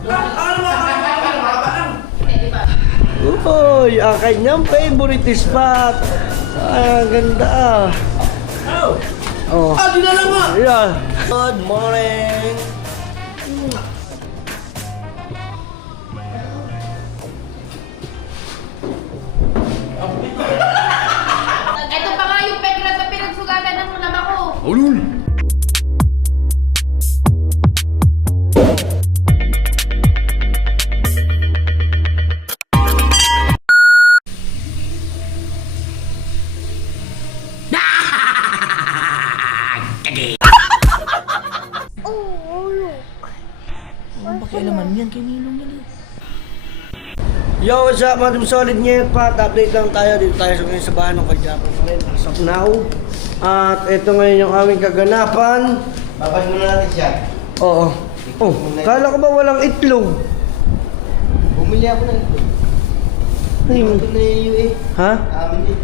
Uy, ang kanyang favorite spot. Ay, ang ganda ah. Oh. Ah, dinala mo! Yeah. Good morning. Ito pa nga yung peklat na pinagsugatan ng mama ko. Ulul! Yo, what's up mga Team Solid ngayon pa? Update lang tayo. Dito tayo sa ngayon sa bahay ng Kajapan pa rin. As of now. At ito ngayon yung aming kaganapan. Babad muna natin siya. Oo. Oh, kala ko ba walang itlog? Bumili ako ng ito. Ay, Ito na yung eh. ha? Amin eh.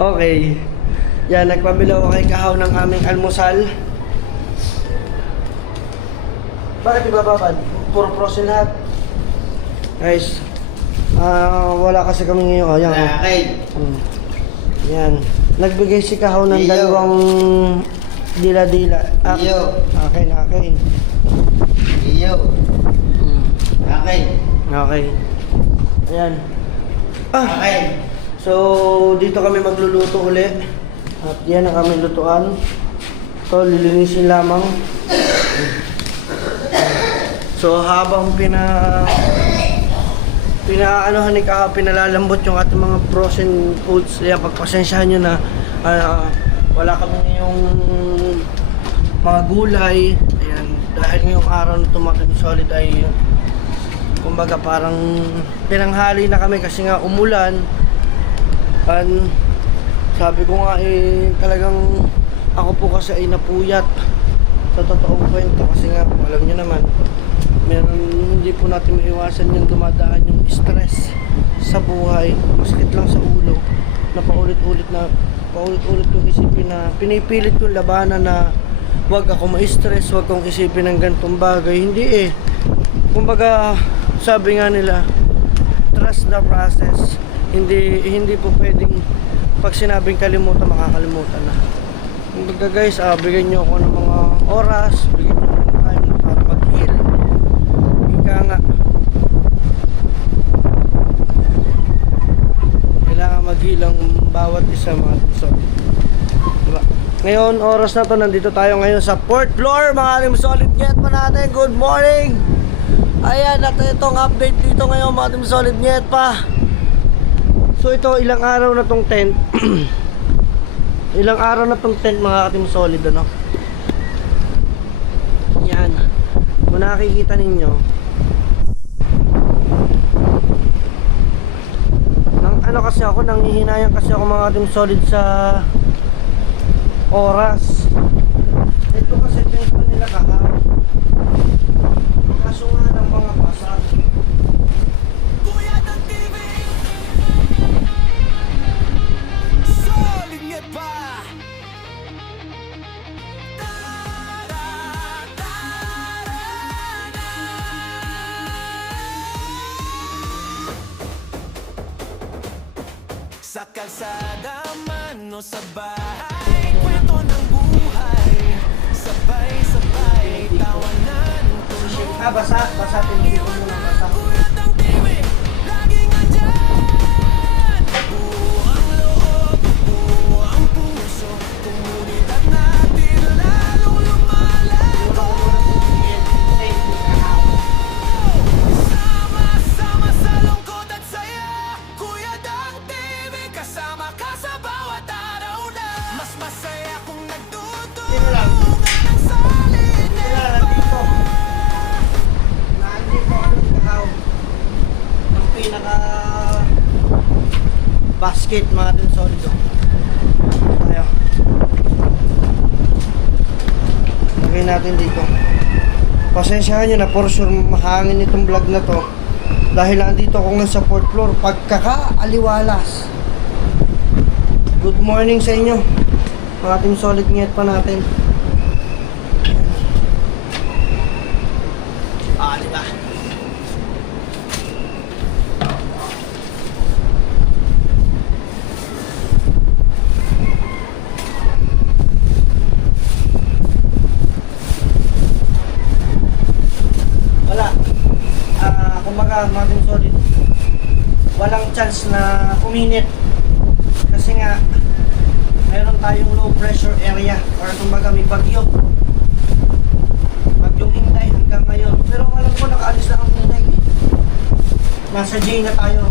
Okay. Yan, nagpabilaw kay Kahaw ng aming almusal. Bakit iba babad? Puro prosin lahat. Guys, wala kasi kami ngayon. Oh, yan. Okay. Yan. Nagbigay si Kahaw ng Iyo. dalawang dila-dila. Iyo. Akin. Iyo. Okay. Okay. Ayan. Okay. So, dito kami magluluto uli. At yan ang aming lutuan. Ito, lilinisin lamang. So, habang pinaanohan ni Kaha, pinalalambot yung ating mga frozen foods. Ayan, pagpasensyahan nyo na wala kami ngayong mga gulay. Ayan, dahil ngayong araw na tumatang solid ay kumbaga parang pinanghali na kami kasi nga umulan. Sabi ko nga talagang ako po kasi ay napuyat sa totoong kwento kasi nga alam nyo naman hindi po natin maiwasan yung dumadaan yung stress sa buhay, masakit lang sa ulo na paulit-ulit kong isipin na pinipilit kong labanan na wag ako ma-stress, wag kong isipin ng ganitong bagay. Hindi kumbaga sabi nga nila, trust the process. Hindi po pwedeng pag sinabing kalimutan, makakalimutan na. Kumbaga guys, bigyan nyo ako ng mga oras, bigyan nyo ng time para mag-heal. Ika nga, kailangan mag-heal ang bawat isa mga tumsol. Diba? Ngayon, oras na to, nandito tayo ngayon sa 4th floor. Mga Team Solid, get pa natin. Good morning! Ayan, at itong update dito ngayon mga Team Solid, get pa. So ito, ilang araw na tong tent. Ilang araw na tong tent mga Team Solid, ano? Yan. Kung nakikita ninyo, kasi ako, nanghihinayan kasi ako mga Team Solid sa oras. Ito kasi tent pa nila Kahaw. Kaso nga ng mga basa. Sa kalsada man o sa bahay, kwento ng buhay, sabay-sabay, tawanan, tulong. Basa tinigil ko muna basa. Kuya ng TV, laging andyan. Buo ang loob, buo ang puso, komunidad natin lalong lumalago. Sama-sama sa lungkot at saya, Kuya ng TV, kasama ka sa bawat araw na. Mas masaya kung nagtutulungan ang salin. Nandito ako ng Kahaw. Ang pinaka basket mga Team Solid. Tayo. Lagay natin dito. Pasensyahan nyo na for sure mahangin itong vlog na to. Dahil nandito ako nga sa 4th floor. Pagkakaaliwalas. Good morning sa inyo. Mga Team Solid, nget pa natin. di ba? Wala. Kumbaga, Martin Solid, walang chance na uminit. Kasi nga, mayroon tayong low pressure area or kumbaga may bagyo. Bagyong Inday hanggang ngayon. Pero alam ko nakaalis na ang Inday. Nasa J na tayo.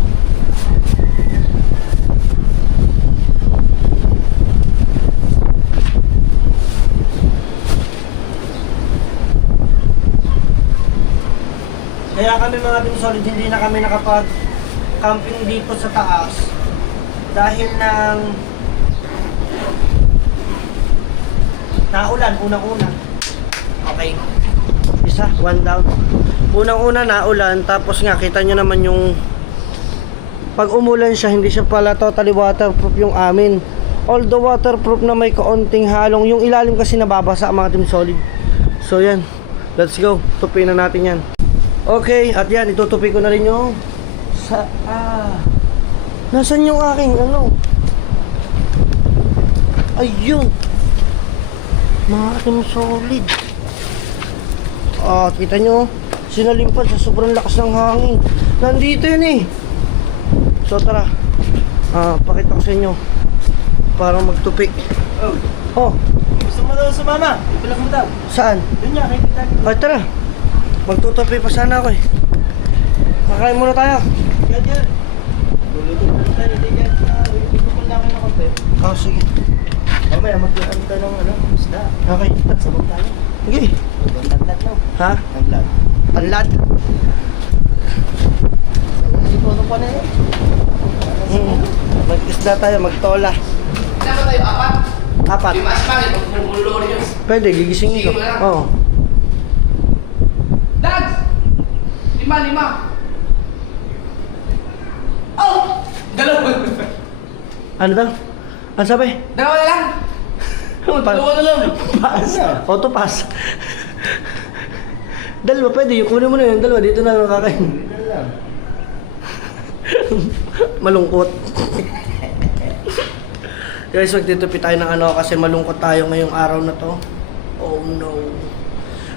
Kaya kami mga Team Solid, hindi na kami nakapag-camping dito sa taas dahil ng naulan, unang-una. Okay. Isa, one down. Unang-una naulan, tapos nga kita nyo naman yung pag umulan siya, hindi siya pala totally waterproof yung amin. Although waterproof na may kaunting halong, yung ilalim kasi nababasa mga Team Solid. So yan, let's go. Tupin na natin yan. Okay, at yan, itutupi ko na rin yung nasan yung aking ano? Ayun. Mga Team Solid. Kita nyo, sinalimpan sa sobrang lakas ng hangin. Nandito yun eh. So tara, pakita ko sa inyo para magtupi. Oh, Gusto mo daw sumama? Ipilang mo daw. saan? Yun nga, nakikita niyo. Ay tara, magtutupi pa sana ako eh. Kakain muna tayo. Yan, yan. Luluto na tayo. Tigyan. Ito mo lang ng konti. Sige. Mamaya, magkakaroon tayo ng ano, isda. Okay. Sabog tayo. Sige. Taglat lang. Ha? Taglat. Tanlad. Ito pa na yun. Mag-isda tayo, magtola. Dapat tayo apat. Apat. Limas pa rin. Magmumulo rin yun. Pwede, gigisingin ko. Sige mo na. Oo. Dags! Lima. Oh! Dalawa. Ano daw? Ano sabi? Dalawa na lang. Dalawa na lang. Pass. Auto pass. Dalawa pwede, yung kunin mo na yun. Dalawa, dito na lang kakain. Yan lang. Malungkot. Guys, magtitupi tayo ng ano kasi malungkot tayo ngayong araw na to. Oh no.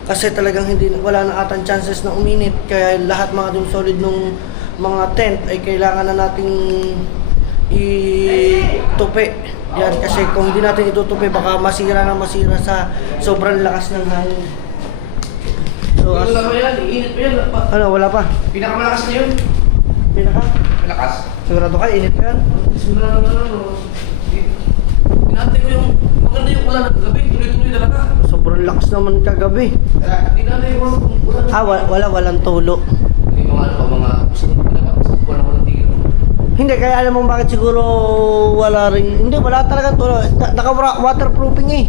Kasi talagang wala na atang chances na uminit. Kaya lahat mga Team Solid nung mga tent ay kailangan na nating itupi. Yan, kasi kung hindi natin itutupi baka masira sa sobrang lakas ng hangin. So, Wala pa yan. Iinit pa yan. ano, wala pa? Pinakamalakas na yun. Malakas. Sigurado ka, init pa yan? Simula na ano. Tinatay ko yung maganda yung ulan at gabi. Tuloy-tuloy talaga. Sobrang lakas naman kagabi. Tinatay ko yung ulan. Walang tulo. Hindi mga ano pa, mga gusto ko pinapakasap. Walang tigil. Hindi, kaya alam mo bakit siguro wala rin. Hindi, wala talaga tulo. Naka-waterproofing eh.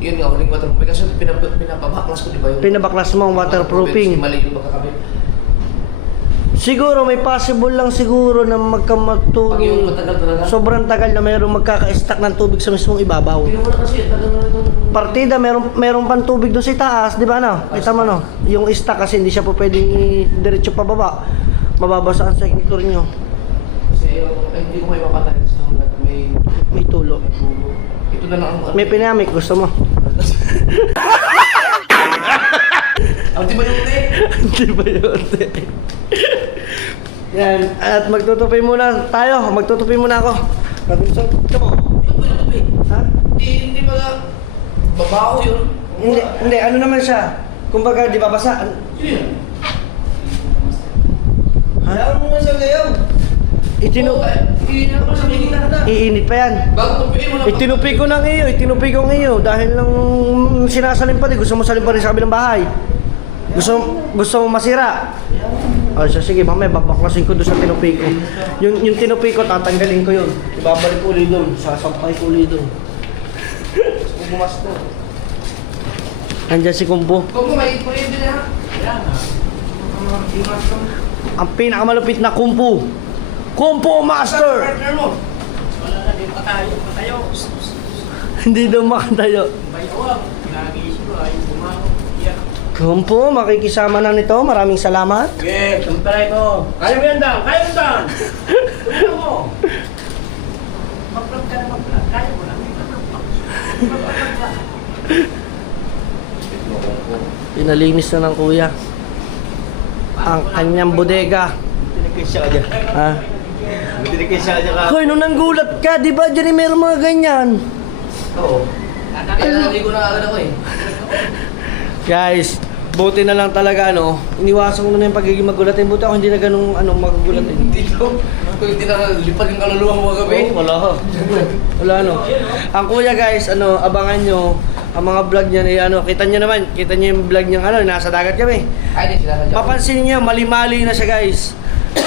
Yun nga, huling waterproofing. Kasi pinapabaklas ko, di ba yun? Pinabaklas mo ang waterproofing. Mali yung pagkakabit. Siguro, may possible lang siguro na Pag yung magkamatulong. matagal talaga. Sobrang tagal na mayroong magkaka-stack ng tubig sa mismong ibabaw. Hindi mo na kasi, tagal na ito. Partida, mayroong pang tubig doon sa itaas, di ba no? Kita mo no? Yung stack kasi hindi siya po pwedeng diretso pababa. Mababasa ang second floor nyo. Kasi hindi ko may mapatay. Gusto ko na May tulo. ito na lang ang... May pinamik, gusto mo? Antibiotic! Antibiotic. Yan. At magtutupi muna tayo. Magtutupi muna ako. Mag-usap. Come on. Ito po yung tupi. Ha? Hindi ba babaho yun? Hindi. Ano naman siya? Kumbaga, di ba basa? Yun. Ha? Kailangan mo nga sa gayon. Iinit ako sa may na. Iinit pa yan. Bago tupiin mo na. Itinupi ko ng iyo. Itinupi ko ng iyo. Dahil lang sinasalim pa din. Gusto mo salim pa rin sa kabilang bahay. Gusto mo masira. O so, sige, mamaya babaklasin ko doon sa tinupi ko. Yung tinupi ko, tatanggalin ko yun. Ibabalik ko ulit doon. Sasampay ko ulit doon. Bumumas to. Andyan si Kumpo. Kung may pwede na. Ayan. Imas ka. Ang pinakamalupit na Kumpo. Kumpo Master! Partner mo. Wala na din patayo. Hindi daw makatayo. Bayawag. Pinagisip ko ay bumangon. Iyak. Kung po, makikisama na nito, maraming salamat. Sige, tumpara ito. Kaya mo yan daw, kaya mo daw. Tumpara mo. Mag-vlog ka na mag-vlog. Kaya mo lang. Pinalinis na ng kuya ang kanyang bodega. Tinagkisya ka dyan. Ha? Tinagkisya ka dyan ka. Hoy, nung nanggulat ka, di ba dyan meron mga ganyan? Oo. Kaya naligo na agad ako eh. Guys, buti na lang talaga, ano, iniwasan ko na yung pagiging magulatin. Buti ako hindi na ganun, magugulatin. Hindi ko. Kung hindi na lipad yung kaluluwa mo kagabi. Wala ho. Wala, no. Ang kuya, guys, abangan nyo ang mga vlog niya, kita nyo naman, kita nyo yung vlog niya, nasa dagat kami. Ay, di sila sadya. Papansin niya, mali-mali na siya, guys.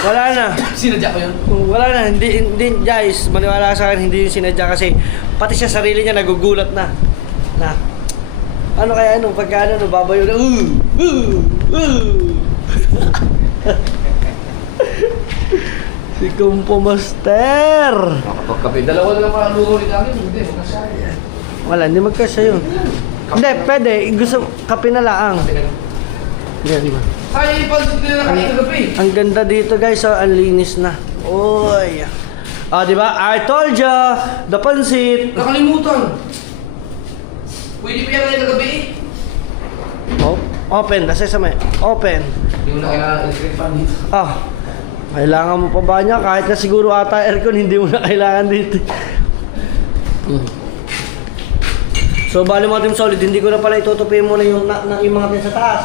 Wala na. Sinadya ko yun. Wala na, hindi guys, maniwala ka sa akin, hindi yung sinadya kasi pati siya sarili niya nagugulat na. Ano kaya pagka babayo na, Si Kumpo Master. Makapagkape. Dalawa na lang mga luho ni Kami. Hindi, magkasaya. Wala, hindi magkasya yun. Hindi, pwede, gusto, kape na laang. Yan ba? Kaya ipansin ko na kanina kagabi. Ang ganda dito guys, ang linis na. Oy. Di ba? I told ya, the pansit. Nakalimutan. Pwede pa yan ngayon kagabi eh. Oh, open, kasi sa may open. Hindi mo na kailangan electric fan dito. Kailangan mo pa ba niya? Kahit na siguro ata aircon, hindi mo na kailangan dito. So, bali mga Team Solid, hindi ko na pala itutupi muna yung mga pin sa taas.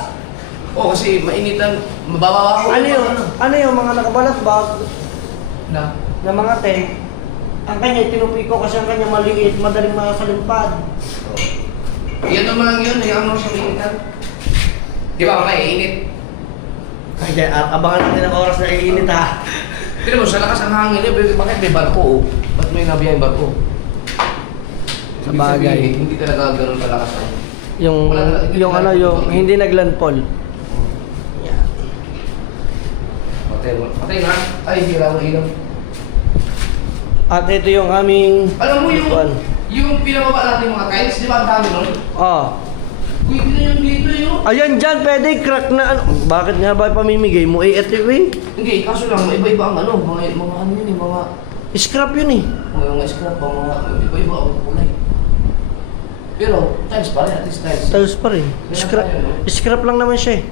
Oo, kasi mainitan. Mababawa ako. Ano yung mga nakabalat bag Na? na mga tent? Ang kanya, tinupi ko kasi ang kanya maliit, madaling makasalimpad. Yan naman lang yun. Hayaan mo siya mainitan. Di ba, maiinit? Ay, abangan natin ang oras na iinit ha. Pero mo, sa lakas ang hangin eh. Bakit may barko oh? Ba't may nabiyang barko? Sa Ibig bagay. sabihin, hindi talaga ganun kalakas ang... Yung hindi naglandfall. Patay na. Ay, hindi lang ilaw. At ito yung aming... Alam mo upuan. yung pinababa natin mga tiles, di ba ang dami nun? Pwede na yung dito yun. Ayan dyan, pwede crack na ano. Bakit nga ba pamimigay mo? Ito eh. Hindi, kaso lang, iba-iba ang mga ano yun eh, mga... Scrap yun eh. Mga scrap, mga iba-iba ang kulay. Pero, tiles pa rin, at least tiles. Tiles pa rin. Scrap lang naman siya eh.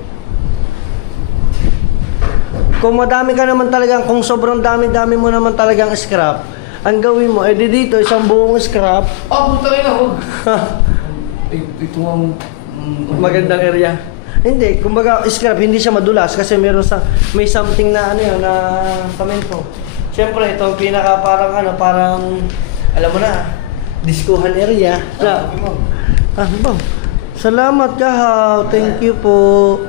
Kung madami ka naman talagang, kung sobrang dami-dami mo naman talagang scrap, ang gawin mo, di dito, isang buong scrap. Puta rin ako. Ito ang... Magandang area. Hindi, kumbaga scrap, hindi siya madulas kasi may something na na samento. Siyempre, ito ang pinaka parang, alam mo na, diskuhan area. Bang. Salamat ka ha. Thank you po.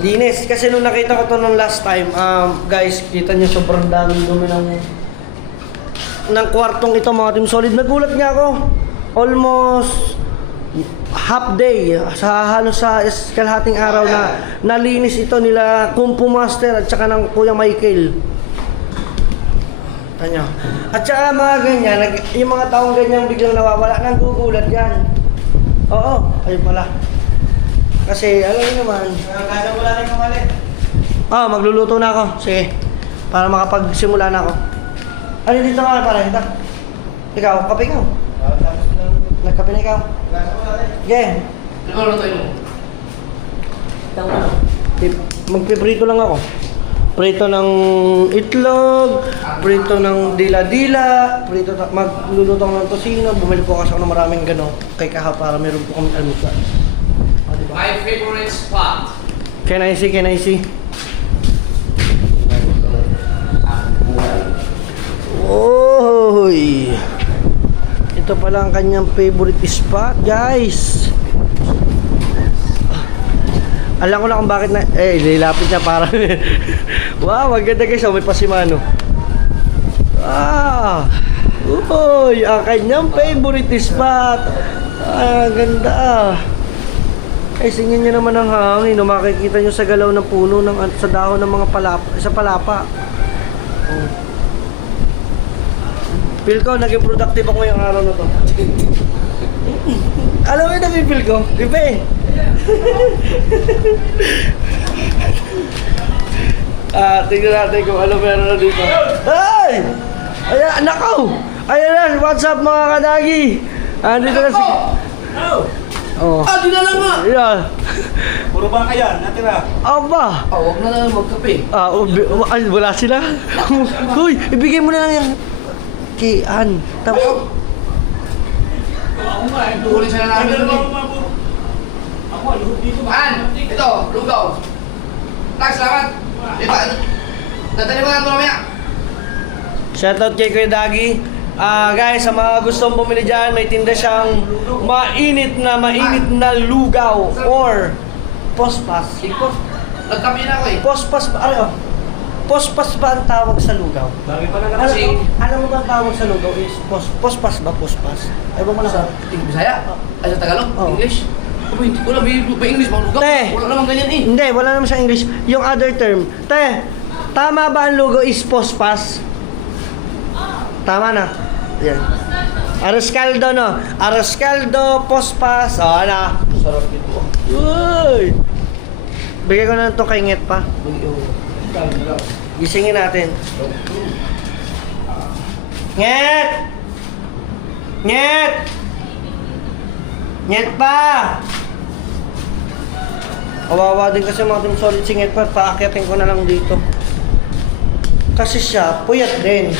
Linis. Kasi nung nakita ko to nung last time, guys, kita niyo sobrang daming dumi ng kwartong ito mga Team Solid. Nagulat nga ako. Almost half day, halos sa kalahating araw na nalinis ito nila Kumpo Master at saka ng Kuya Michael. Tanyo. At saka mga ganyan, yung mga taong ganyan biglang nawawala, nagugulat yan. Oo, ayun pala. Kasi, alam niyo naman. Kasa wala rin kamali. Magluluto na ako. Sige. Para makapagsimula na ako. Ano dito ka para? Ikaw, kape ka. Tapos lang. Nagkape na ikaw. Kasa wala rin. Yeah. Ano tayo mo? Magpiprito lang ako. Prito ng itlog, prito ng dila-dila, magluluto ako ng tosino, bumili po kasi ako ng maraming gano kay Kaha para meron po kami almusal. My favorite spot. Can I see? Oy! Ito pala ang kanyang favorite spot, guys. Alam ko na kung bakit nilapit niya para wow, maganda guys, may pasimano. Uy, ang kanyang favorite spot. Ganda Ay, singin nyo naman ang hangin. Makikita nyo sa galaw ng puno, sa dahon ng mga palapa. Feel ko, naging productive ako ngayong araw na to. refill ko? Iba eh. Tingnan natin kung ano meron na dito. Ay! Ayan, nakaw! Ayan na, what's up mga kadagi? Dito na si... Oh. Di na lang nga! Ayan. Puro ba kaya? Natira. Aba! Huwag na lang magkape. Ay, wala sila. Uy, ibigay mo na lang yan. Kay Ann. Tapos, Ako nga, tukulin sana namin Ano nun eh. Ako, luhod dito ba? An! Ito, lugaw. Tax, salamat. Diba, dadali mo na ito mamaya. shoutout kay Kuya Dagi. Guys, sa mga gustong bumili dyan, may tinda siyang mainit na lugaw or pospas. Iko, nagkape na ako eh. Pospas ba? Ano? Pospas ba ang tawag sa lugaw? Bagay pa na Kasi- Alam mo ba ang tawag sa lugaw is pospas ba? Pospas? Ay ba mo na sa... Bisaya? Ay, sa Tagalog? Oo. English? Aba, hindi ko alam. May English, mga lugaw. Te. Wala naman ganyan eh. Hindi, wala naman sa English. Yung other term. Te, tama ba ang lugaw is pospas? Tama na. Yan. Arroz caldo, no? Arroz caldo, pospas. O, ano? Sarap dito. Uy! Bigay ko na ito kay Nget pa. Gisingin natin. Nget! Nget! Nget pa! Kawawa din kasi mga team solid si Nget pa. Paakyatin ko na lang dito. Kasi siya, puyat din.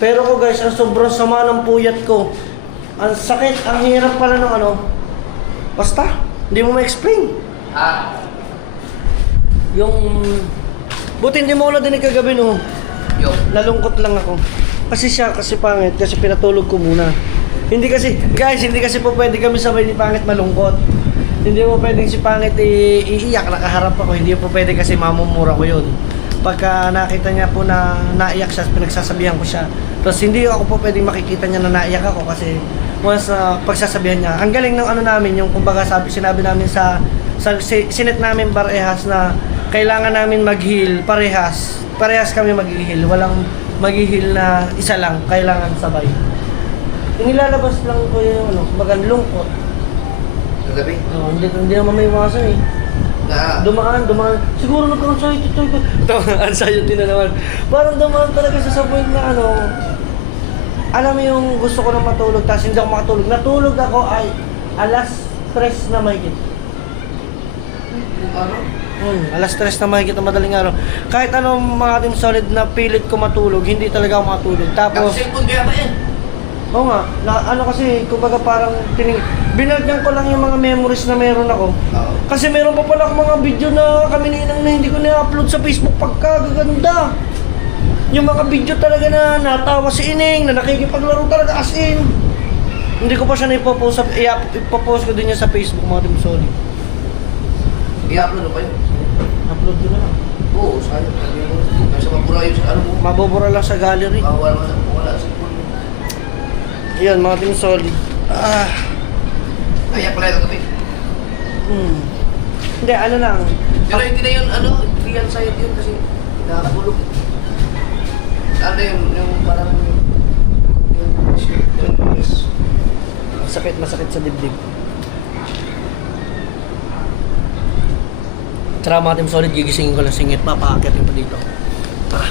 Pero ko guys, ang sobrang sama ng puyat ko. Ang sakit, ang hirap pala ng ano. Basta, hindi mo ma-explain. Yung... Buti hindi mo ko na dinig kagabi no. Yo. Nalungkot lang ako. Kasi siya, kasi pangit, kasi pinatulog ko muna. Hindi kasi, guys, hindi kasi po pwede kami sabay ni pangit malungkot. Hindi po pwedeng si pangit iiyak, nakaharap ako. Hindi po pwede kasi mamumura ko yun. Pagka nakita niya po na naiyak siya, pinagsasabihan ko siya. Tapos hindi ako po pwedeng makikita niya na naiyak ako kasi once pagsasabihan niya. Ang galing ng ano namin, yung kumbaga sinabi namin sa sinet namin parehas na kailangan namin mag-heal parehas. Parehas kami mag-heal. Walang mag-heal na isa lang, kailangan sabay. Inilalabas lang ko yung ano, kumbaga lungkot. Kagabi? Hindi naman may iwasan eh. Na. Dumaan. Siguro nagka-anxiety ito. Ito, anxiety na naman. Parang dumaan talaga siya sa point na ano, alam mo yung gusto ko na matulog, tapos hindi ako makatulog. Natulog ako ay alas 3 na mahigit. Ano? Alas 3 na mahigit na madaling araw. Kahit anong mga team solid na pilit ko matulog, hindi talaga ako makatulog. Tapos, Naka-cellphone kaya ba yan? oo nga, ano kasi, kumbaga parang binagyan ko lang yung mga memories na meron ako. Oo. Kasi meron pa pala akong mga video na kami ni Inang na hindi ko na-upload sa Facebook pagkagaganda. Yung mga video talaga na natawa si Ining, na nakikipaglaro talaga as in. Hindi ko pa siya na-ipopost, ipopost ko din niya sa Facebook mga Team Solid. I-upload mo pa yun? Upload ko na lang. Oo, sayang. Nasa mapura yun sa ano mo. Mabubura lang sa gallery. Wala sa phone. Yan, mga Team Solid. Kaya pala yung kagabi. Hindi, ano lang. Pero hindi na yun, ano, hindi yan sa'yo yun kasi nakakabulog. Ano yung parang Masakit sa dibdib. Tara mga Team Solid, gigisingin ko lang singit. Papaakitin pa dito. Tara.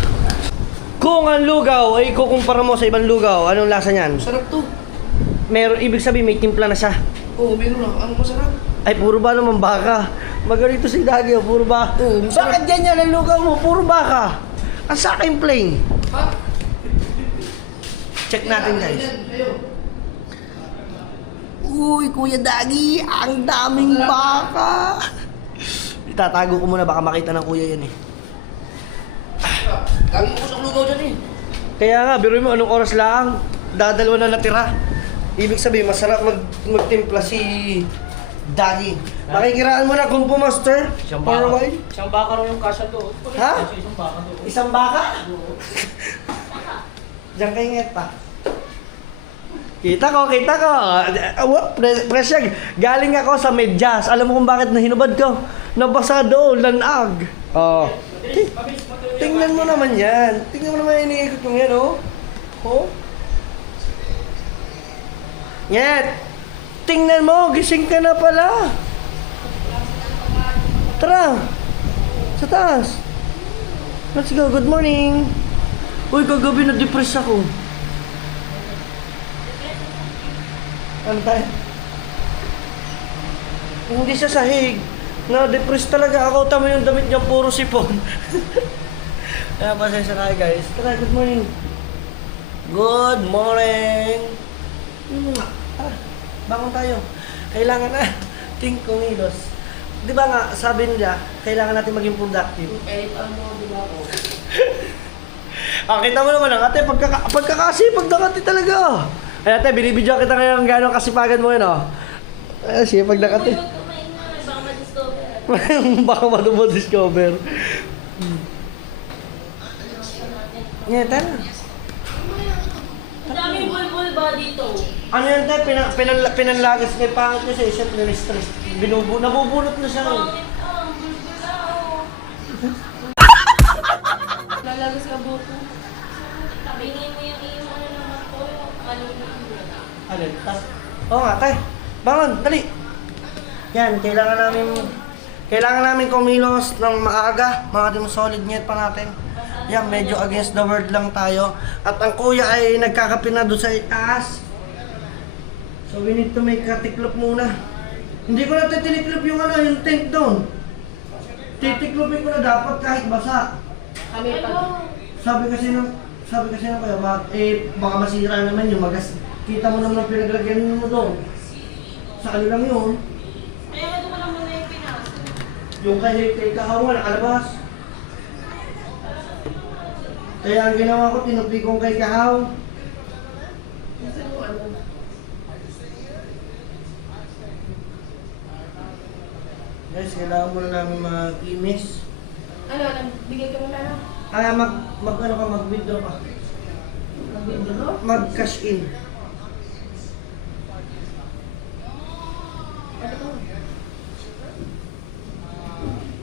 Kung ang lugaw ay kukumpara mo sa ibang lugaw, anong lasa niyan? Masarap to. Ibig sabihin may timpla na siya. Oo, meron lang. Ano masarap? Ay, puro ba naman baka? Magaling to si Dagi, puro ba? Oo, masarap. Bakit ganyan ang lugaw mo? Puro baka. Ang sa akin plain. Ha? Check natin guys. Ayo. Uy, Kuya Dagi, ang daming baka. Itatago ko muna, baka makita ng kuya yan eh. Kami ko sa lugaw dyan eh. Kaya nga, biruin mo anong oras lang, dadalawa na natira. Ibig sabihin, masarap magtimpla si Dagi. Makikiraan mo na, Kung Fu Master. For a while. Isang baka raw yung kasya doon. Ha? Isang baka doon. Isang baka? Diyan kay Nget pa. Kita ko. Presya, galing ako sa medyas. Alam mo kung bakit nahinubad ko? Nabasa doon, lanag. Oh. Tingnan mo naman yan. Tingnan mo naman yung iniikot yung yan, oh. Oh. Nget! tingnan mo, gising ka na pala. Tara. Sa taas. Let's go, good morning. Uy, kagabi na-depress ako. Ano tayo? Hindi siya sahig. Na-depress talaga ako. Tama yung damit niya, puro sipon. Kaya pasensya na kayo, guys. Tara, good morning. Good morning. Tara, bangon tayo. Kailangan na. Think kumilos. Di ba nga, sabi nila, kailangan natin maging productive. Kahit ano, di ba ako? Kita mo naman ang ate, pagkakasipag ng ate talaga. Ay ate, binibidyo kita ngayon gano'ng kasipagan mo yun, oh. Ay, sipag ng ate. Huwag ka maingay, baka ma-discover. Baka madiscover. Ngayon, tara. Ang daming bulbul ba dito? Ano yan tayo, pinanlagas may pangit niya siya, siyempre na-stress. Nabubulot na siya. Pangit ang bulbul lao. Lalagas ka buto. Tabingin mo yung iyong ano naman ko, yung ano na. Alin? Oo nga, tay. Bangon, dali. Yan, kailangan namin kumilos ng maaga. Mga team solid net pa natin. Yan, medyo against the world lang tayo. At ang kuya ay nagkakape na doon sa itaas. So we need to make a tiklop muna. Hindi ko na titiniklop yung yung tank doon. Titiklopin ko na dapat kahit basa. Kami pa. Sabi kasi ng kuya, baka masira naman yung magas. Kita mo naman ang pinaglagyan mo doon. Sa ano lang yun? Kaya ka doon lang muna yung Pinas. Yung kay Kahawa nakalabas. Kaya ang ginawa ko, tinupi kong kay Kahaw. Guys, kailangan muna namin mag-imis. Ano, bigay ka muna na? Mag-withdraw ka. Mag-withdraw? Mag-cash in. Ano to?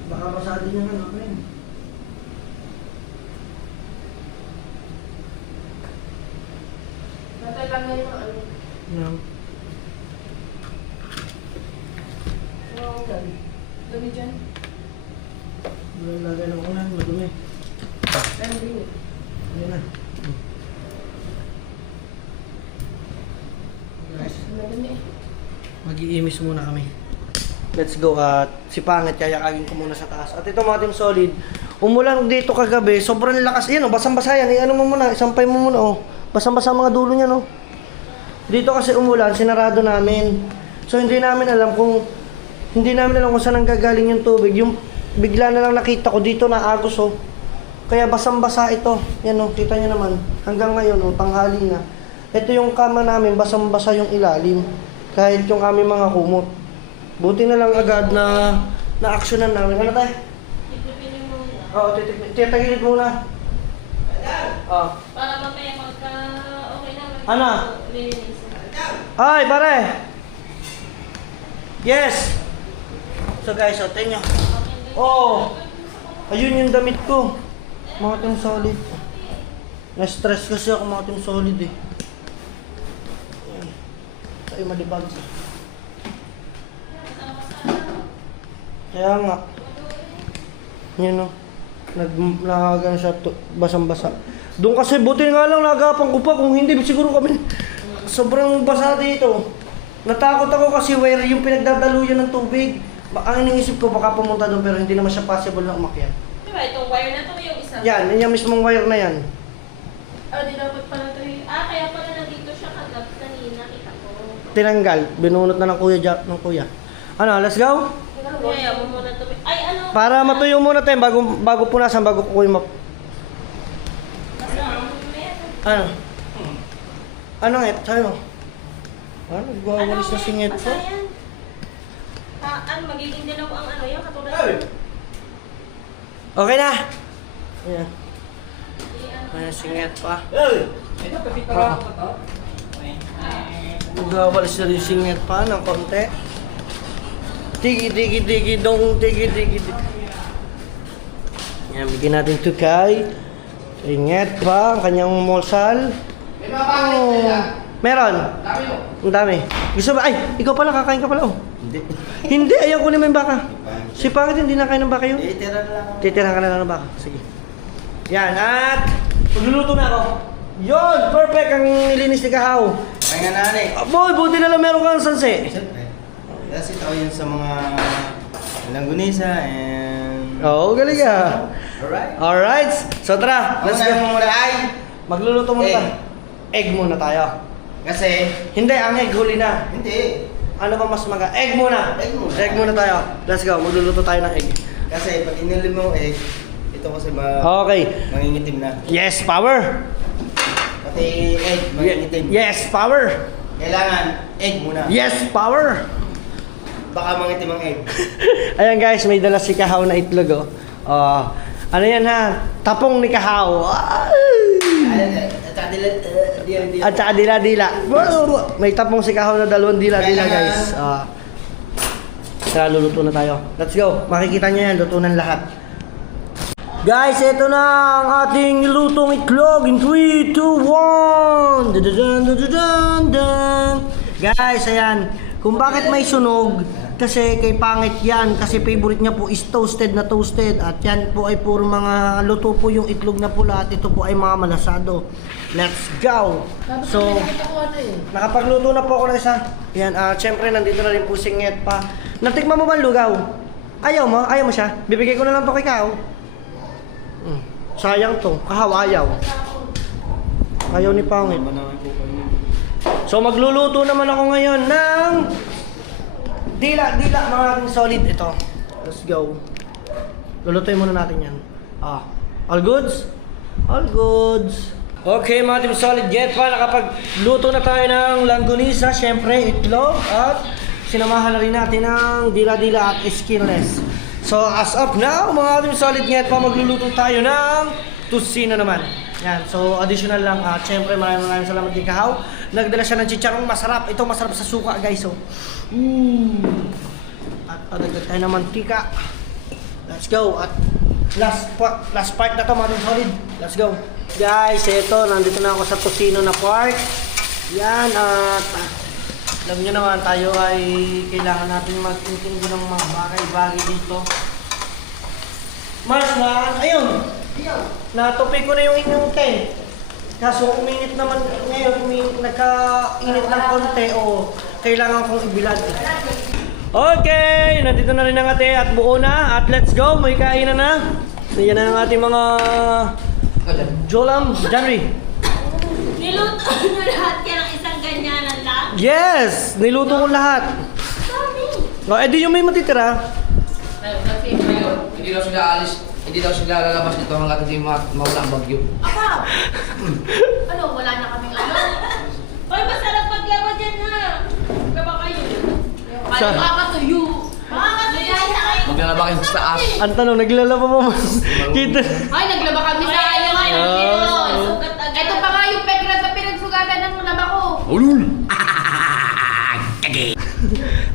Baka basa din yung ano ko yun. Natay lang na yung ano. No. Yung dami. Dami dyan. Lagay ng ulan, madumi. Ano din eh. Yan na. Guys, Madami eh. mag-iimis muna kami. Let's go at si Pangit, kayakagin ko muna sa taas. At ito mga team solid, umulan dito kagabi, sobrang lakas. Yan o, basang-basa yan. Ano mo muna, isampay mo muna o. Basang-basa mga dulo niya no. Dito kasi umulan, sinarado namin. So hindi namin alam kung saan nanggagaling yung tubig. Yung bigla na lang nakita ko dito na agos oh. Kaya basang-basa ito. Yan oh, kita niyo naman. Hanggang ngayon oh, tanghali na. Ito yung kama namin, basang-basa yung ilalim. Kahit yung aming mga kumot. Buti na lang agad na na-actionan namin. Ano tayo? Tiklopin niyo muna. Oo, titagilid muna. Oo. Para mamaya magka okay na. Ano? Lilinis. Ay, pare! Yes! So guys, oh, tingnan nyo. Oh! Ayun yung damit ko. Mga team solid. Na-stress kasi ako mga team solid eh. Ayan. Tayo malibag. Kaya nga. Yun o. Nakagan siya basang-basa. Doon kasi buti nga lang nagapan ko pa. Kung hindi, siguro kami sobrang basa dito. Natakot ako kasi where yung pinagdadaluyan ng tubig. Ang iniisip ko baka pumunta doon pero hindi naman siya possible na umakyat. Diba itong wire na to yung isa? Yan, yung mismong wire na yan. Di dapat pala ito yung... kaya pala nandito siya kanina kita ko. Tinanggal, binunot na ng kuya. Ano, let's go? Kaya mo muna ito. Ay, ano? Para matuyo muna tayo bago punasan, bago kukuha mo. Ano? Ano nga, tayo? Ano, gawawalis na singit ko? Ano, magiging dilaw ang ano yung katulad. Okay na? Ayan. Ayan, singit pa. Gawawalis na rin singit pa ng konti. Tigi dong. Yan, bigyan natin ito kay Inget pa, ang kanyang molsal. Oh, Meron. Dami mo. Ang dami. Gusto ba? Ay, ikaw pala, kakain ka pala. Oh. Hindi. Hindi, ayaw ko naman yung baka. Si Pangit hindi nakain ng baka yun. Titira na lang. Titira ka na lang ng baka. Sige. Yan, at magluluto na ako. Yon, perfect ang nilinis ni Kahaw. Kaya nga nani. Boy, buti na lang meron kang sanse. Siyempre. Kasi ito yun sa mga langgunisa and... Oo, galing ah. Alright. Alright, so tara, Let's let's go go. muna ay. Magluluto muna Egg. tayo. Egg muna tayo. Kasi, Hindi, ang egg huli na. hindi. Ano ba mas maga? Egg muna. Egg muna. Egg muna tayo. Let's go, magluluto tayo ng egg. Kasi pag inilim mo egg, ito kasi Okay. mangingitim na. Yes, power. Pati egg, mangingitim. Yes, power. Kailangan egg muna. Yes, power. Baka mangitim ang egg. Ayan guys, may dala si Kahaw na itlog oh. Ano yan ha? Tapong ni Kahaw. At saka dila-dila. May tapong si Kahaw na 2 dila-dila guys. Tara, luluto na tayo. Let's go. Makikita nyo yan, luto ng lahat. Guys, ito na ang ating nilutong itlog in 3, 2, 1. Dun, dun, dun, dun. Guys, ayan. Kung bakit may sunog, kasi kay Pangit yan. Kasi favorite niya po is toasted na toasted. At yan po ay puro mga luto po yung itlog na pula. At ito po ay mga malasado. Let's go! So, nakapagluto na po ako ng isa. Yan, syempre nandito na rin po si Nget pa. Natikman mo ba ang lugaw? Ayaw mo? Ayaw mo siya? Bibigay ko na lang to kay Kao. Sayang to. Kahaw, ayaw. Ayaw ni Pangit. So magluluto naman ako ngayon ng dila mga ating solid ito. Let's go. Lulutuin muna natin yan. All goods? All goods. Okay mga team solid, get pa nakapagluto na tayo ng langgunisa, syempre itlog at sinamahan na rin natin ng dila-dila at skinless. So as of now mga team solid, get pa magluluto tayo ng tusino naman. Yan, so additional lang, syempre maraming salamat kay Kahaw. Nagdala siya ng chicharong masarap. Ito masarap sa suka guys. So, at padagdag tayo ng mantika. Let's go. At last part na to mga solid. Let's go. Guys, ito, nandito na ako sa tusino na part. Yan, at alam nyo naman, tayo ay kailangan natin mag-intindi ng mga bagay-bagay dito. Mars na, ayun, natupi ko na yung inyong tent. Kaso uminit naman ngayon, nagka-init ng konti o kailangan kong ibilad. Okay, nandito na rin ang ate at buo na. At let's go, may kainan na. Yan na ang ating mga Jolam, Janri. Niluto nyo lahat kaya ng isang ganyanan lang? Yes, niluto ko lahat. Dami! Edi yung may matitira. Hindi daw sila alis. Hindi daw sila lalabas nito hanggat hindi mawala ang bagyo. Apa! Ano, wala na kaming ano? Hoy, masarap maglaba dyan ha! Gaba kayo. Ano makakatuyo? Makakatuyo sa kayo. Maglalaba kayo sa taas. Ang tanong, naglalaba pa mas. Kita. Ay, naglaba kami sa ayaw ngayon. Ito pa nga yung pekrat na pinagsugatan ng laba ko. Ulul!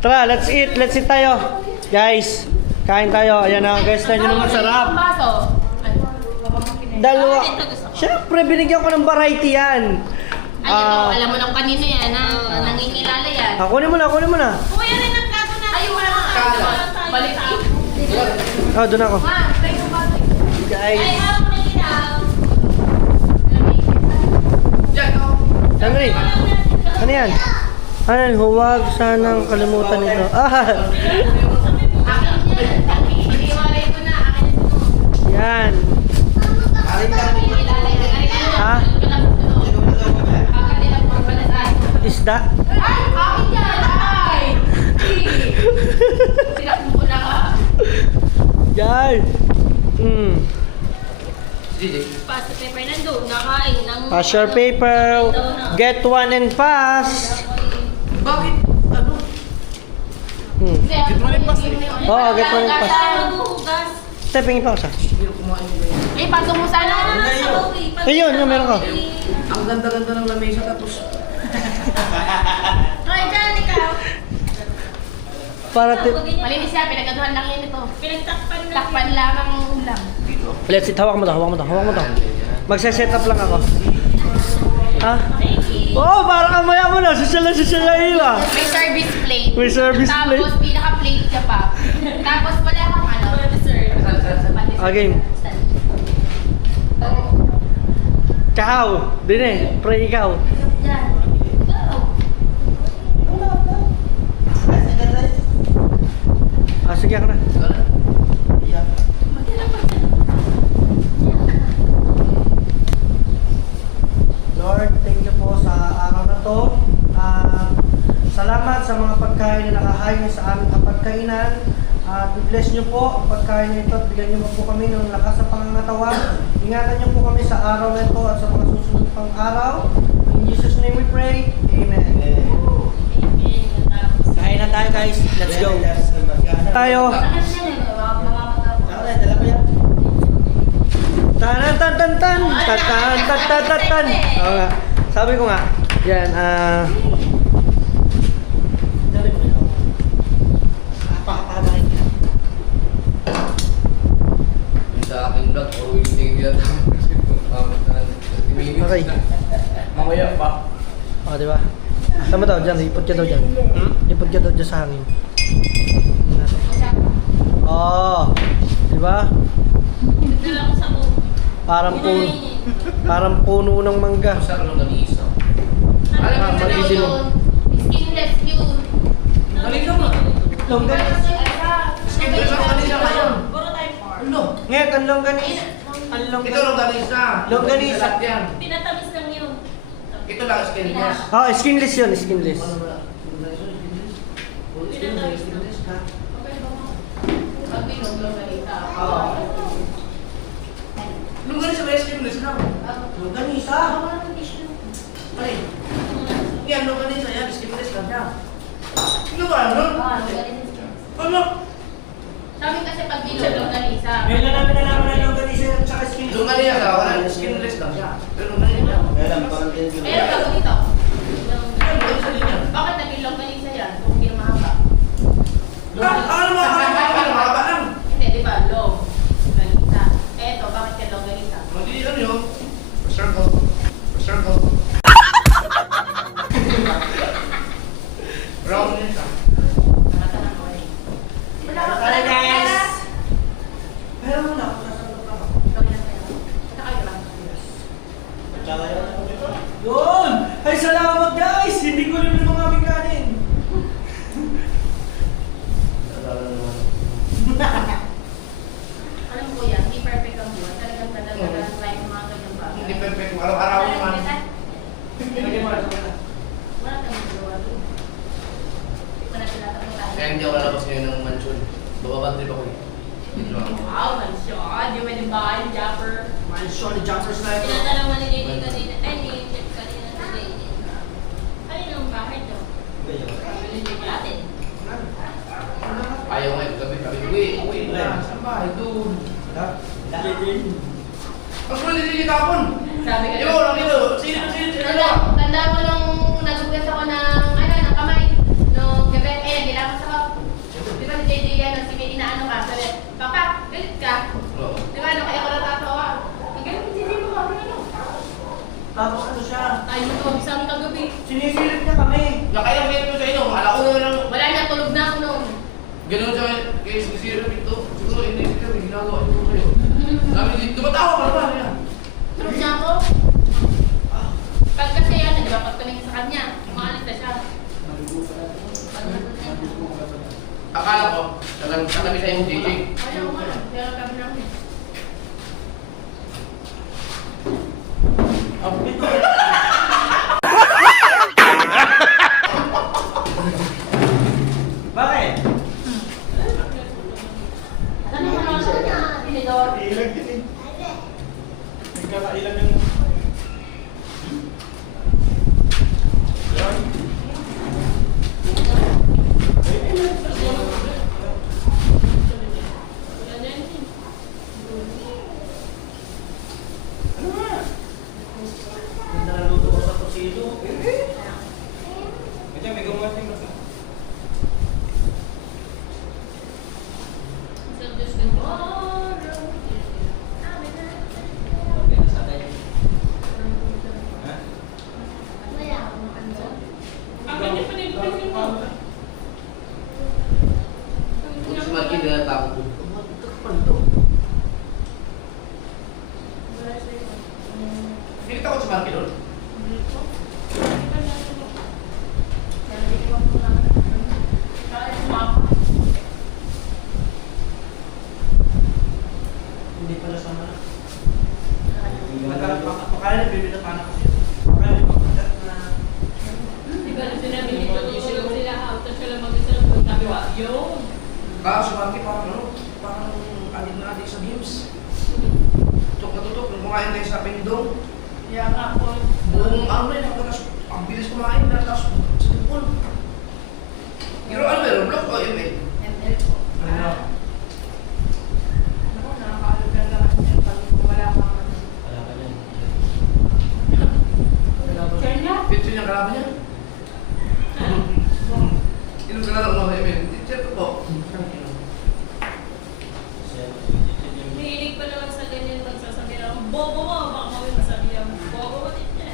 Tara, let's eat tayo. Guys, kain tayo. Ayan na, guys, tayo nyo masarap. Ang baso. Dalawa. Siyempre, binigyan ko ng variety yan. Ay, ito, alam mo nang kanino yan, nangingilala yan. Kunin mo na. Kuya rin ang plato na. Ay, wala kang plato. Balik ka. Doon ako. Ma, tayo ng baso. Ay, Guys. ako na ginaw. Henry, ano yan? Ano, huwag sanang kalimutan ito. Akin yan. Iiwalay ko na. Akin ito. Yan. Ha? Isda? Ay! Akin yan! Ay! Sinakbo na ka. Yan. Pass the paper nandun. Nakain ng... Pass your paper. Get one and pass. Bakit? Ano? Get one and pass. Oo, get one and pass. Hugas. Stepping pa ako sa. Eh, pasok mo sana. Ayun, yung meron ka. Ang ganda-ganda ng lamesa tapos... Try dyan, ikaw. Para Malinis yan, pinagaduhan lang yan ito. Takpan lang ang ulam. let's eat. Hawak mo to. Magse-set up lang ako. Ha? Thank you. Oh, para kamaya mo na. Social na iba. May service plate. May service plate. Tapos pinaka-plate ka pa. Tapos wala kang ano. Okay. Ikaw. Din eh. Pre ikaw. Yan. Go. Ah, sige ako na. Lord, thank you po sa araw na to. Salamat sa mga pagkain na nakahain sa aming kapagkainan. At bless niyo po ang pagkain nito at bigyan niyo po kami ng lakas sa pangangatawan. Ingatan niyo po kami sa araw na ito at sa mga susunod pang araw. In Jesus' name we pray. Amen. Kain na tayo guys. Let's go. Tayo. Dala ko yan. Tan tan tan tan tan tan tan tan tan tan. Oo nga. Sabi ko nga. Yan, Dala ko yan. Pakapanahin ka. Yung sa aking vlog, puro yung tingin nila Okay. Mamaya pa. Oh, di ba? Tama daw dyan, ipot ka daw dyan. Ipot ka daw dyan sa hangin. Oh, di ba? Dala ko sa buko. Parang puno ng mangga. Sa ano ng isa. Alam mo na magisilong. yun. Skinless yun. Halika mo. Longganis. Skinless ang kanila ngayon. Puro tayo par. Ano? Ngayon, ang longganis. Ang Ito longganis. lang ganisa. Longganisa. Lahat yan. Pinatamis lang yun. Ito lang skinless. Oh, skinless yun, skinless. Pag binog lang ganita. Nung ganisa may skinless lang. Longganisa. Pare. Yan, nung ganisa yan, skinless lang siya. Ano ba? Ano? Ano? Sabi kasi pag binog lang ganisa. Ngayon na namin nalaman na longganisa at saka skinless. Nung ganisa ka, wala, skinless lang siya. Pero nung ganisa. Kaya lang, parang din yun. Meron bago dito. Yan, ganisa din yan. Bakit naging long ganisa yan? Kung hindi mahaba. Ano ba? Ano mahaba lang? Hindi, di ba? Long ganisa. Eto, bakit yan long ganisa? Hindi, ano yun? Circle. Circle. Round din siya. Nakatanang ko rin. Wala ka Hi, pala. guys. Meron mo na ako sasagot ako. Gawin natin. Punta kayo lang. Tsaka yun. Yun! Ay, salamat guys! Hindi ko rin mga aming kanin. Alam mo kuya, hindi perfect ang buwan. Talagang tagal-tagal try yung mga ganyang bagay. Hindi perfect. Araw-araw naman. Lagyan mo na sa kanila. Wala kang magawa doon. Hindi ko na tinatanong tayo. Kaya hindi ako lalabas ngayon ng mansion. Bababad trip ako eh. Dito lang ako. Wow, mansyon. Di ba yung bahay, Japper? Mansion ni Jumper Sniper. Tinatanong mo ni JJ kanina. Ay, ni Jeff kanina si JJ. Ano yung bahay daw? Bilhin natin. Ayaw nga, gabi. Uwi na. Saan ba? Doon. Ang sulit din yung tapon. Sabi ka Yo, lang dito. Sino? Tanda mo nung nagugas ako ng kamay. Nung gabi, nagilapos ako. Di ba si JJ yan, sige, inaano ka. Sabi, Papa, galit ka. Oo. Di ba, kaya ako natatawa. Ang galit ni JJ mo, ano? Tapos ano siya? Tayo ito, isang kagabi. Sinisilip niya kami. Nakaya ko ito sa inyo. Akala ko naman lang. Wala na, tulog na ako noon. Ganun siya kay Sisira dito. Siguro hindi sila. May ginagawa ito kayo. Sabi dito. Tumatawa ka naman. Yan. Tulog na ako. Pag kasi yan, di ba, pag tumingin sa kanya, umaalis na siya. Akala ko. Katabi sa yung JJ. Ayaw mo na, pero kami namin. Bakit? Ano mo na siya? Tinidor. Ilag din eh. Nagkakailag yung... lang. Tumagtag pa ito. Hindi kita ko sa Marky doon. Hindi pala sama. Makaya na bibili ng panak kasi. Makaya may pagkakat na... Di ba na sinabi nito, tutulog sila, auto siya lang mag-isa lang magkagawa. Yun! Sa Marky parang ano, parang adik na adik sa games. Tutok na tutok, nung kumain tayo sa Pindong. Kaya nga po. Buong ano rin, ang bilis kumain na, tapos sa tupol. Pero ano ba, Roblox o ML? ML po. Ano? Ako, nakakaalugan naman yan pag wala kang ano. Wala ka yan. Share niya? Teacher niyang kalaban niya? Inom ka na lang mga ML. Teacher ko po. Mahilig pa naman sa ganyan nagsasabi na, bobo mo, baka mawin masabi niya, bobo mo din niya.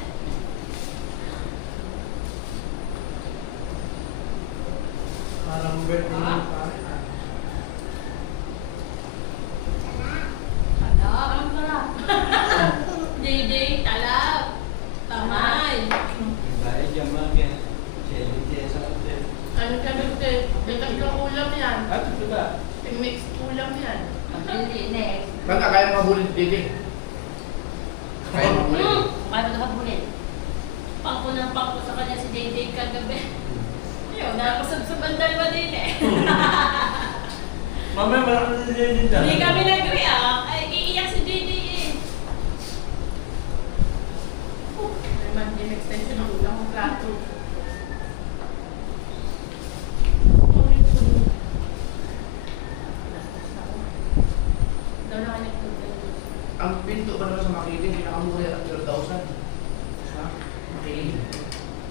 Parang birthday Ah? ng pare. Talab. Ang talab. JJ, talab. Tamay. Dahil dyan mga kaya. Jelly sa hotel. Ano ka nagte? Tatlong ulam yan. Ah, ito ba? Mix ulam yan. Hindi, next. Ba't ka kaya mabulit dito? Kaya mabulit. Kaya mo nakabulit. Pangko ng pangko sa kanya si JJ kagabi. Ayun, nakasubsuban dalawa din eh. Mamaya malaki na jelly dyan. Hindi kami nag-react. Ay, iiyak si JJ eh. Naman, yung extension ng ulang ng plato. Daw na kanya Ang pinto ba naman sa Makilin, pinakamura yan ang 0,000. Sa Makilin.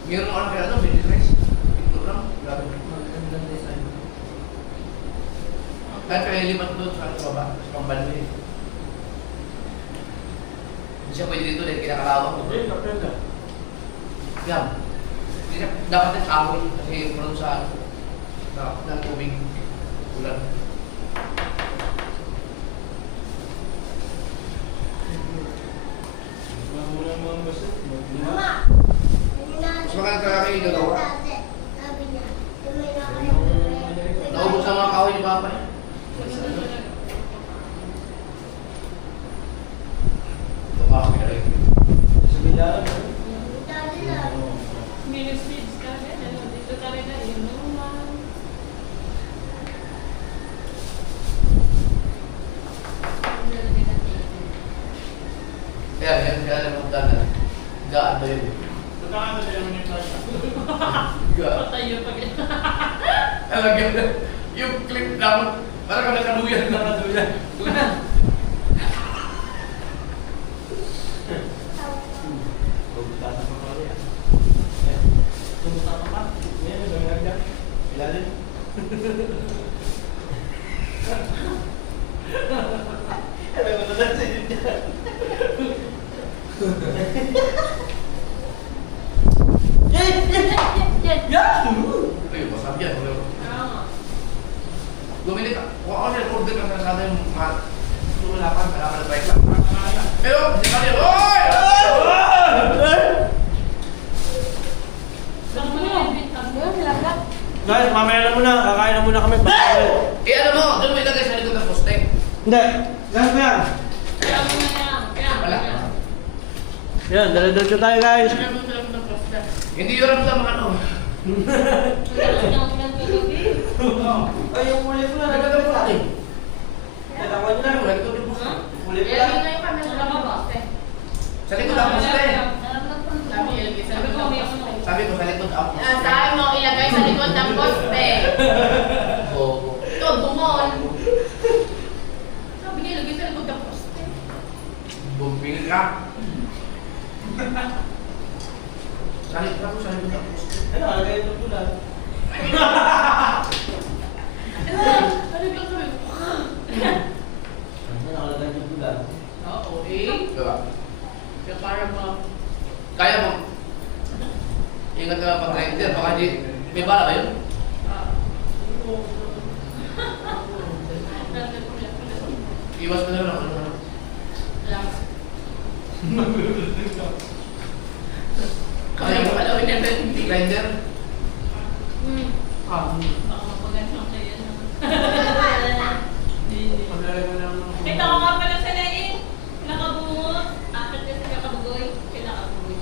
Meron ako lang kaya ito, 23. Pinto lang. Grabe. Magandang design. Kahit kaya lipat doon sa baba, sa pambanli. Hindi siya pwede dito dahil kinakalawang. Hindi, kapel ka. Yan. Hindi siya dapat yung kahoy kasi meron sa ng tubig. Ulan. Muna mga basit. Mama, Mas maganda talaga kayo gagawa. sabi niya, tumay na kayo. Naubos ang mga kahoy ni Papa eh. Ito kahoy na rin. Sa bilaan. Dati lang. Minus-feeds ka rin. Ano, dito ka rin na inuman. Kaya naman magdala. Gaan ba yun? Pagkaan na naman yung plasya. Gaan. Patay yung pag Talaga na. Yung clip lang. Parang ka nakaduyan. Nakaduyan. Ulan. Pumunta sa mga kaya. Pumunta ka pa. Yan, nagagag dyan. Ilalim. Alam mo na lang sa inyo dyan. Yahoo! Ay, masabi yan. Wala. Ah. Bumili ka. Kung ako siya, order ka na sana yung mga lumalapan. Kaya ka na-bike lang. Pero, hindi ka niya. Oy! Saan mo yung bitang yun? Nilagat? Guys, mamaya na muna. Kakain na muna kami. Eh, alam mo, doon mo ilagay sa likod ng poste. Hindi. Ganun ba yan? Kaya mo na yan. Kaya mo Wala. na yan. Yan, dala-dala tayo guys. Kaya mo na lang ng posta. Hindi yun ang tama ano. Kaya mo lang kagabi. Ay, yung muli ko na. Nagkagam po natin. Tatakot nyo na. Nagkagam yung poste. Muli ko Kaya lang. yun na yung kami sa labas. Sa likod ang poste. Sabi ilagay sa likod. Sabi ko, sa likod ang poste. Sabi mo ilagay sa likod ng poste. Oo. Ito, bumon. Sabi niya ilagay sa likod ng poste. Bumping ka. Sa likod ako, sa likod ang poste. Ano, alagay ito tulan. Ano ba sabi ko? Ano, nakalagay ito tulan. Oo, eh. Diba? Kaya parang mga... Kaya mo. Ingat ka pag grinder. Baka di... May bala ba yun? Iwas mo na lang. Ano na? Lang. Kaya mo alam niya ba yung grinder? Baka mapagandang kayo na. Paglalagay mo lang ng... Kita ko nga pala sa lain. Nakabungot. Akit kasi nakabugoy. Kinakabugoy.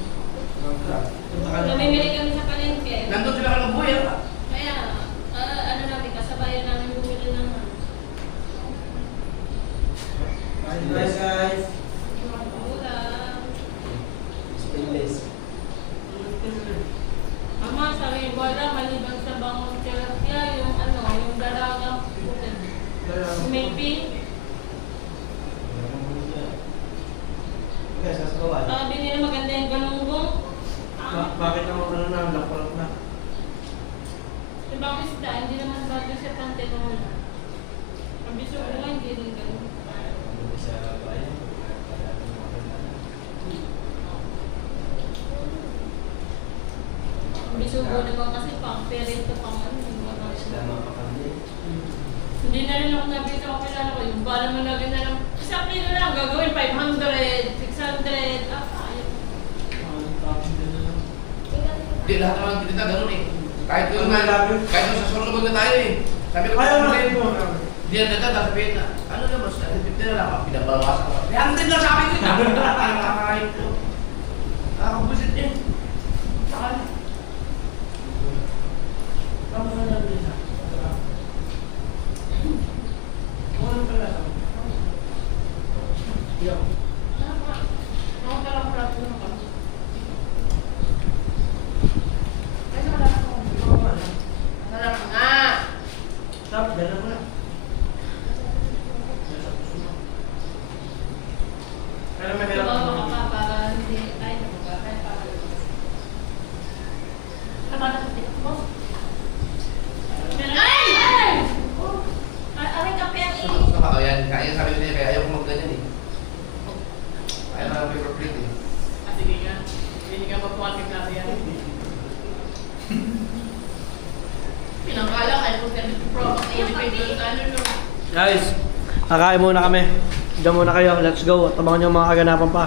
Namimili kami sa palengke. Nandun sila kalabuhay ah. Kaya, ano namin, kasabayan namin bumili ng Guys. ulam. Stainless. Ama, sabi ni Bola, maliban sa bangon tilapia, yung yung dalagang putin. Maybe, sabi nila maganda yung galunggong. Bakit naman ano na, lakulat na? Diba ang isda, hindi naman bago sa pantenon. Ang biso ko nga, hindi rin ganun. Ang biso ko naman kasi pang perito pang yung mga isda. Hindi na rin ako nabito ako kilala ko. Yung bala mo na lang, isang kilo lang, gagawin 500, 600, ayaw. Hindi, lahat naman kita ganun eh. Kahit yung kahit yung sa solo na tayo eh. Sabi ko, Ayaw na rin mo. Hindi na sasabihin na, ano na boss, 50 na lang, pinabawasan ko. 300 na sabi ko, nakakain ko. Nakakabusit eh. Saka na. Tama na lang din ha. Ano pala? Iyaw. Ako parang prato na kami. Sarap nga! Stop, dala mo na. Pero mahirap Sumama ka naman. pa para hindi tayo nabagay para lumabas. Tama na kasi mo. Ay! Aray kape ang inis. Oh, yan. Kaya sabi ko niya, kaya ayaw ko magganyan eh. Ayaw na paper plate eh. Sige nga. Hindi ka magpuwagin na yan. Pinangkala kayo kung saan ito pro. Guys, kakain muna kami. Diyan muna kayo. Let's go. At abangan nyo mga kaganapan pa.